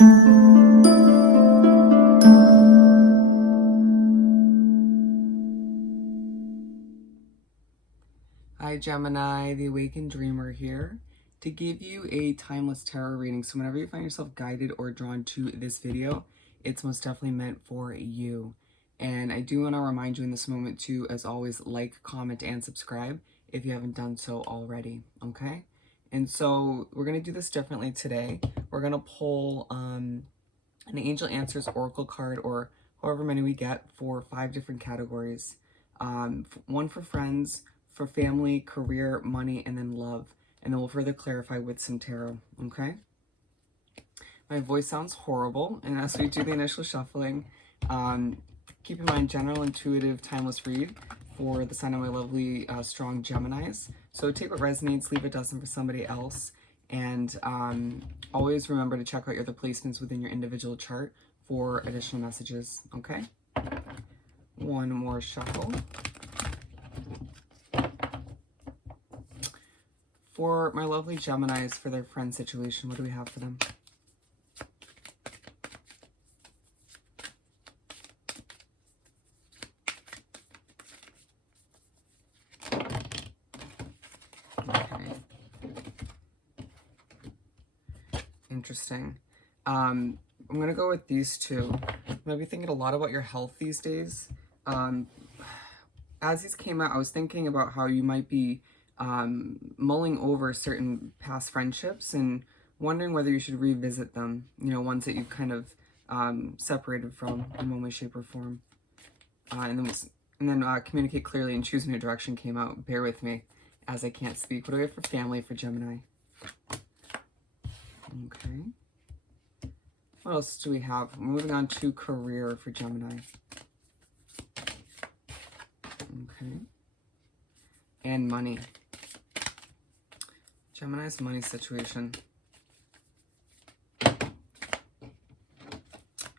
Hi Gemini, the Awakened Dreamer here to give you a timeless tarot reading. So whenever you find yourself guided or drawn to this video, it's most definitely meant for you. And I do want to remind you in this moment to, as always, like, comment, and subscribe if you haven't done so already, okay? And so we're going to do this differently today. We're going to pull an Angel Answers Oracle card, or however many we get, for 5 different categories. One for friends, for family, career, money, and then love. And then we'll further clarify with some tarot, okay? My voice sounds horrible, and as we do the initial shuffling, keep in mind, general, intuitive, timeless read for the sign of my lovely, strong Geminis. So take what resonates, leave what doesn't for somebody else. And always remember to check out your other placements within your individual chart for additional messages, okay? One more shuffle. For my lovely Geminis, for their friend situation, what do we have for them? Okay. Interesting. I'm going to go with these two. I'm going to be thinking a lot about your health these days. As these came out, I was thinking about how you might be mulling over certain past friendships and wondering whether you should revisit them, you know, ones that you've kind of separated from in one way, shape, or form. And then communicate clearly and choose a new direction came out. Bear with me as I can't speak. What do we have for family for Gemini? Okay. What else do we have? Moving on to career for Gemini. Okay. And money. Gemini's money situation. I'm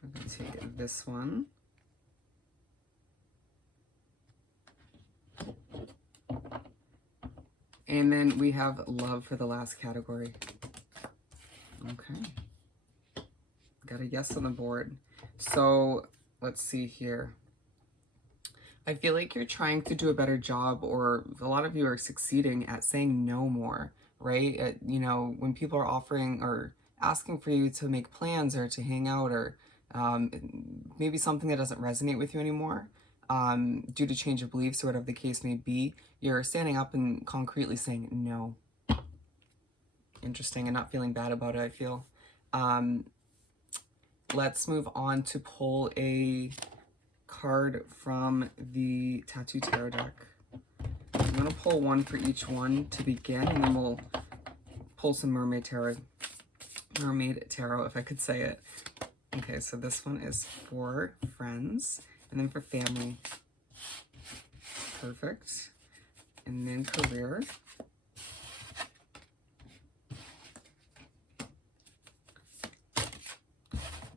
going to take this one. And then we have love for the last category. Okay. Got a yes on the board. So let's see here. I feel like you're trying to do a better job, or a lot of you are succeeding at saying no more, right? You know, when people are offering or asking for you to make plans or to hang out, or maybe something that doesn't resonate with you anymore, due to change of beliefs or whatever the case may be, you're standing up and concretely saying no. Interesting, and not feeling bad about it, I feel. Let's move on to pull a card from the Tattoo Tarot deck. I'm going to pull one for each one to begin, and then we'll pull some Mermaid Tarot, if I could say it. Okay, so this one is for friends, and then for family. Perfect. And then career.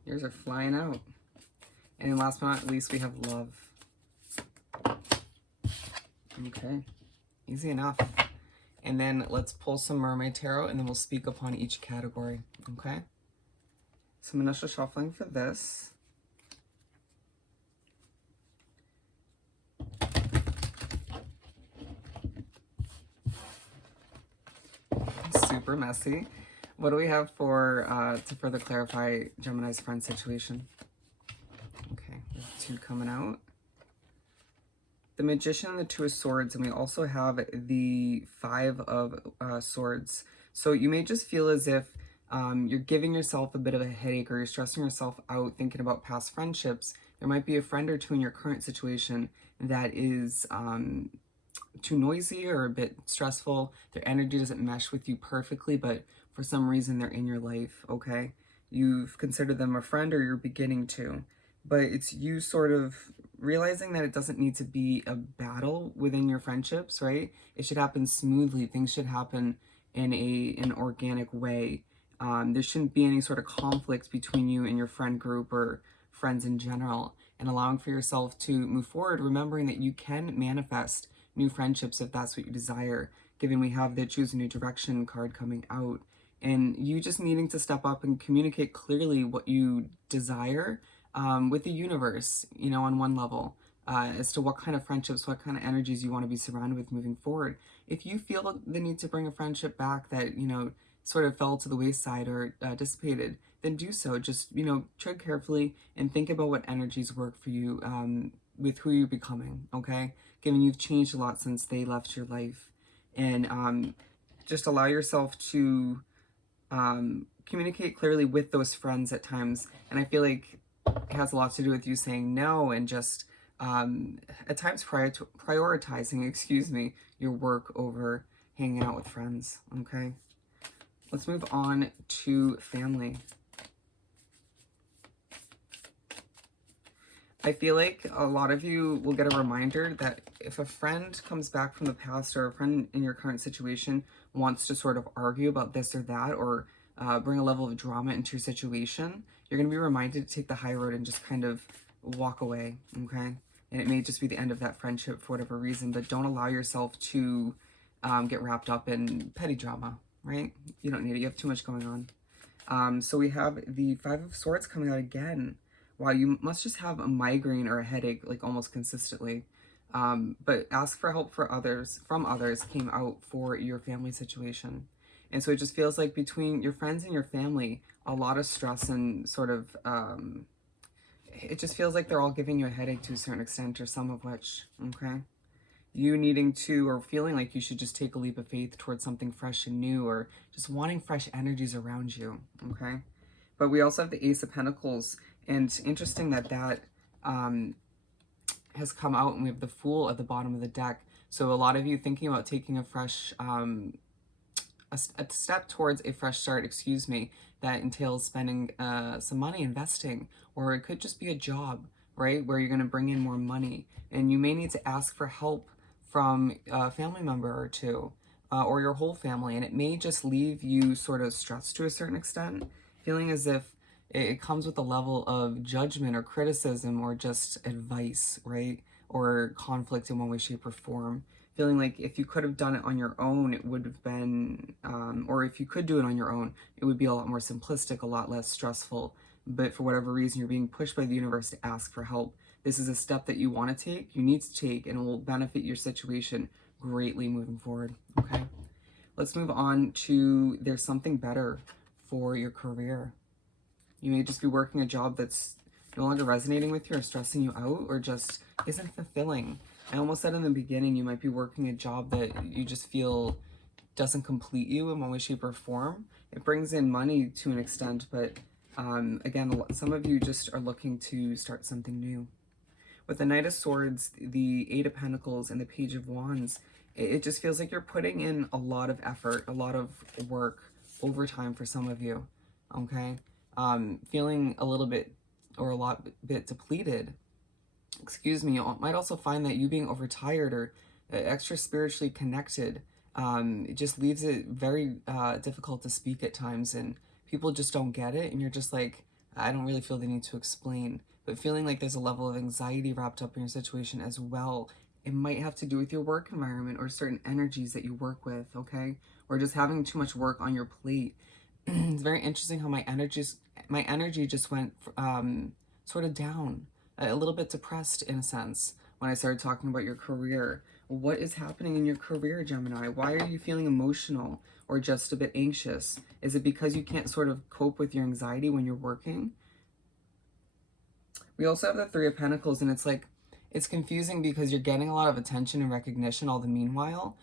Yours are flying out. And last but not least, we have love. Okay, easy enough. And then let's pull some Mermaid Tarot, and then we'll speak upon each category, okay? Some initial shuffling for this. Super messy. What do we have for, to further clarify Gemini's friend situation? Okay, we have 2 coming out. The Magician and the 2 of Swords, and we also have the 5 of Swords. So you may just feel as if you're giving yourself a bit of a headache, or you're stressing yourself out thinking about past friendships. There might be a friend or two in your current situation that is too noisy or a bit stressful. Their energy doesn't mesh with you perfectly, but for some reason they're in your life, okay? You've considered them a friend, or you're beginning to. But it's you sort of realizing that it doesn't need to be a battle within your friendships, right? It should happen smoothly. Things should happen in an organic way. There shouldn't be any sort of conflict between you and your friend group or friends in general, and allowing for yourself to move forward, remembering that you can manifest new friendships if that's what you desire, given we have the Choose a New Direction card coming out. and you just needing to step up and communicate clearly what you desire with the universe, you know, on one level, as to what kind of friendships, what kind of energies you want to be surrounded with moving forward. If you feel the need to bring a friendship back that, you know, sort of fell to the wayside or dissipated, then do so. Just, you know, tread carefully and think about what energies work for you with who you're becoming, okay? Given you've changed a lot since they left your life. And just allow yourself to communicate clearly with those friends at times. And I feel like it has a lot to do with you saying no and just at times prioritizing, excuse me, your work over hanging out with friends, okay? Let's move on to family. I feel like a lot of you will get a reminder that if a friend comes back from the past or a friend in your current situation wants to sort of argue about this or that or bring a level of drama into your situation, you're going to be reminded to take the high road and just kind of walk away, okay? And it may just be the end of that friendship for whatever reason, but don't allow yourself to get wrapped up in petty drama, right? You don't need it. You have too much going on. So we have the Five of Swords coming out again. Wow, you must just have a migraine or a headache like almost consistently. But ask for help from others came out for your family situation. And so it just feels like between your friends and your family, a lot of stress and sort of, it just feels like they're all giving you a headache to a certain extent or some of which, okay? You needing to or feeling like you should just take a leap of faith towards something fresh and new or just wanting fresh energies around you, okay? But we also have the Ace of Pentacles, and interesting that has come out, and we have the Fool at the bottom of the deck. So a lot of you thinking about taking a fresh, a step towards a fresh start, excuse me, that entails spending some money investing, or it could just be a job, right, where you're going to bring in more money, and you may need to ask for help from a family member or two, or your whole family, and it may just leave you sort of stressed to a certain extent, feeling as if it comes with a level of judgment or criticism or just advice, right, or conflict in one way, shape, or form. Feeling like if you could have done it on your own, it would have been, or if you could do it on your own, it would be a lot more simplistic, a lot less stressful. But for whatever reason, you're being pushed by the universe to ask for help. This is a step that you want to take, you need to take, and it will benefit your situation greatly moving forward, okay? Let's move on to there's something better for your career. You may just be working a job that's no longer resonating with you or stressing you out or just isn't fulfilling. I almost said in the beginning, you might be working a job that you just feel doesn't complete you in one way, shape, or form. It brings in money to an extent, but again, some of you just are looking to start something new. With the Knight of Swords, the Eight of Pentacles, and the Page of Wands, it just feels like you're putting in a lot of effort, a lot of work, overtime for some of you, okay? Feeling a little bit or a lot bit depleted. Excuse me, you might also find that you being overtired or extra spiritually connected, it just leaves it very difficult to speak at times, and people just don't get it, and you're just like, I don't really feel the need to explain. But feeling like there's a level of anxiety wrapped up in your situation as well. It might have to do with your work environment or certain energies that you work with, okay? Or just having too much work on your plate. It's very interesting how my energy just went sort of down, a little bit depressed in a sense when I started talking about your career. What is happening in your career, Gemini? Why are you feeling emotional or just a bit anxious? Is it because you can't sort of cope with your anxiety when you're working? We also have the Three of Pentacles, and it's like, it's confusing because you're getting a lot of attention and recognition all the meanwhile.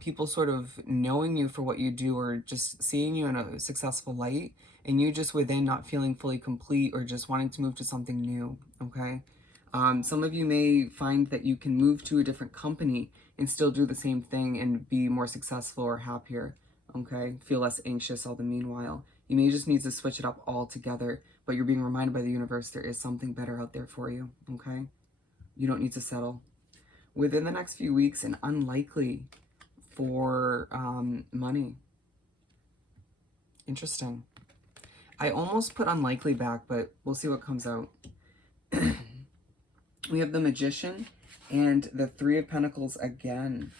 People sort of knowing you for what you do or just seeing you in a successful light, and you just within not feeling fully complete or just wanting to move to something new, okay? Some of you may find that you can move to a different company and still do the same thing and be more successful or happier, okay? Feel less anxious all the meanwhile. You may just need to switch it up altogether, but you're being reminded by the universe there is something better out there for you, okay? You don't need to settle. Within the next few weeks, and unlikely for money. Interesting. I almost put unlikely back, but we'll see what comes out. We have the Magician and the Three of Pentacles again.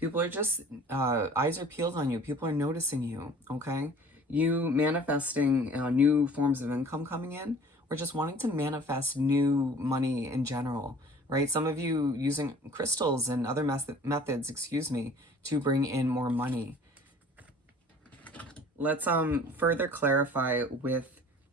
People are just, eyes are peeled on you. People are noticing you, okay? You manifesting new forms of income coming in, or just wanting to manifest new money in general, right? Some of you using crystals and other methods, excuse me, to bring in more money. Let's further clarify with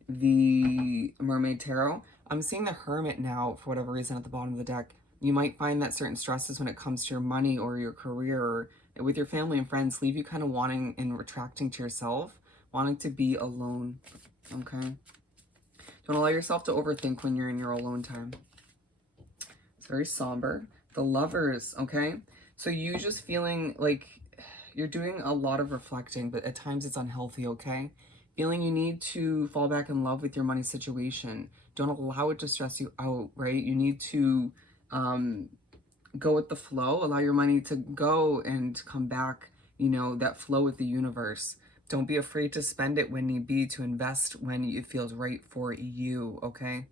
the Mermaid Tarot. I'm seeing the Hermit now for whatever reason at the bottom of the deck. You might find that certain stresses when it comes to your money or your career or with your family and friends leave you kind of wanting and retracting to yourself, wanting to be alone, okay? Don't allow yourself to overthink when you're in your alone time. It's very somber. The Lovers, okay? So you just feeling like you're doing a lot of reflecting, but at times it's unhealthy, okay? Feeling you need to fall back in love with your money situation. Don't allow it to stress you out, right? You need to go with the flow, allow your money to go and come back, you know, that flow with the universe. Don't be afraid to spend it when need be, to invest when it feels right for you, okay?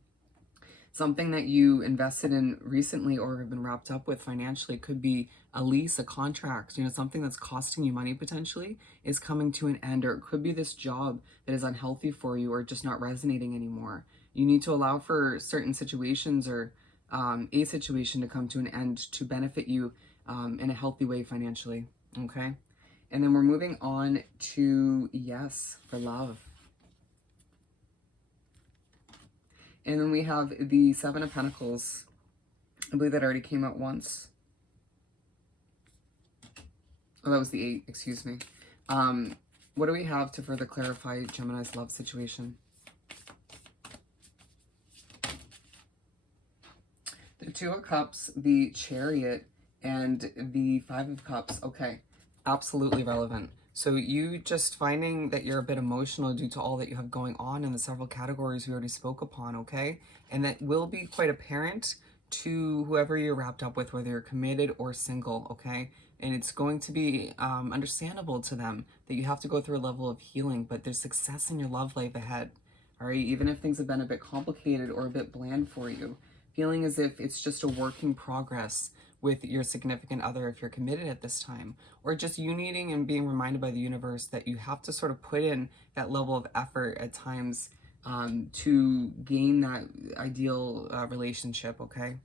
Something that you invested in recently or have been wrapped up with financially could be a lease, a contract, you know, something that's costing you money potentially is coming to an end, or it could be this job that is unhealthy for you or just not resonating anymore. You need to allow for certain situations or a situation to come to an end to benefit you in a healthy way financially, okay? And then we're moving on to, yes, for love. And then we have the Seven of Pentacles. I believe that already came out once. Oh, that was the Eight, excuse me. What do we have to further clarify Gemini's love situation? The Two of Cups, the Chariot, and the Five of Cups. Okay, absolutely relevant. So you just finding that you're a bit emotional due to all that you have going on in the several categories we already spoke upon, okay? And that will be quite apparent to whoever you're wrapped up with, whether you're committed or single, okay? And it's going to be understandable to them that you have to go through a level of healing, but there's success in your love life ahead, all right? Even if things have been a bit complicated or a bit bland for you, feeling as if it's just a work in progress with your significant other if you're committed at this time, or just you needing and being reminded by the universe that you have to sort of put in that level of effort at times to gain that ideal relationship, okay?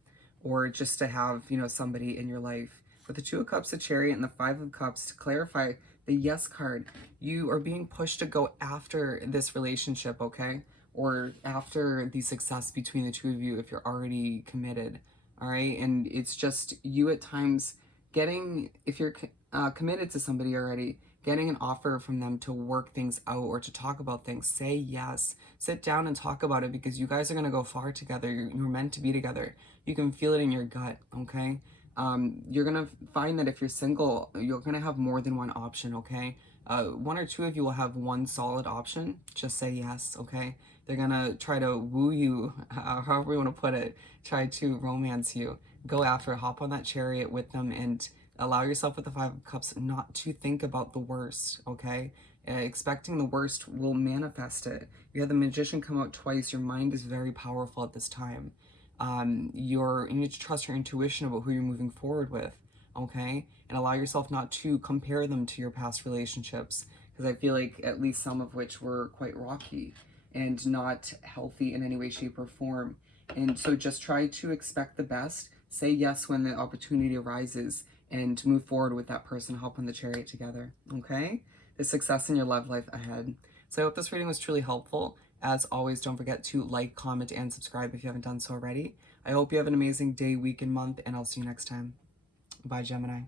Or just to have, you know, somebody in your life. With the Two of Cups, the Chariot, and the Five of Cups, to clarify, the Yes card, you are being pushed to go after this relationship, okay? Or after the success between the two of you if you're already committed, all right? And it's just you at times getting, if you're committed to somebody already, getting an offer from them to work things out or to talk about things. Say yes. Sit down and talk about it, because you guys are going to go far together. You're meant to be together. You can feel it in your gut, okay? You're going to find that if you're single, you're going to have more than one option, okay? One or two of you will have one solid option. Just say yes, okay? They're going to try to woo you, however you want to put it, try to romance you. Go after it, hop on that chariot with them, and allow yourself with the Five of Cups not to think about the worst, okay? Expecting the worst will manifest it. You had the Magician come out twice. Your mind is very powerful at this time. You need to trust your intuition about who you're moving forward with, okay? And allow yourself not to compare them to your past relationships, because I feel like at least some of which were quite rocky and not healthy in any way, shape, or form. And so just try to expect the best. Say yes when the opportunity arises, and move forward with that person, hop on the chariot together, okay? The success in your love life ahead. So I hope this reading was truly helpful. As always, don't forget to like, comment, and subscribe if you haven't done so already. I hope you have an amazing day, week, and month, and I'll see you next time. Bye, Gemini.